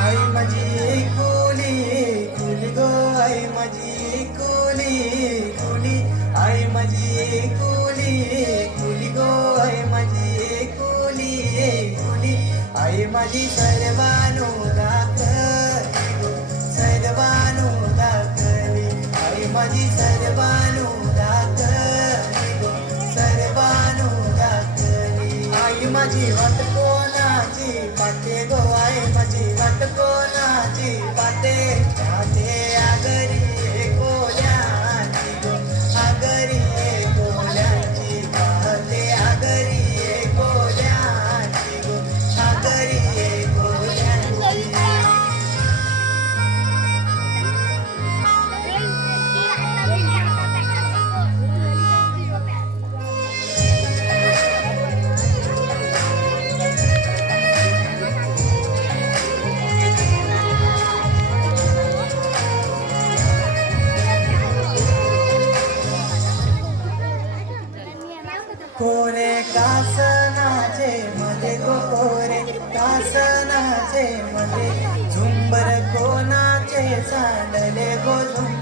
आई माझी कुली कुली गो आई माझी कुली कुली आई माझी कुली कुली गो आई माझी कुली कुली आई माझी सर्वानु दाखली गो सर्वानु दाखली आई माझी सर्वानु दाखली गो सर्वानु दाखली आई माझी वाट कोणाची पाटे गो आई माझी वाट कोणाची पाटे पाटे आगरी कोल्याची गो आगरी कोल्याची पाटे आगरी कोल्याची गो आगरी कोल्याची कोरे कासनाचे मध्ये गोरे कासनाचे मध्ये झुंबर कोणाचे सांडले गो झुंबर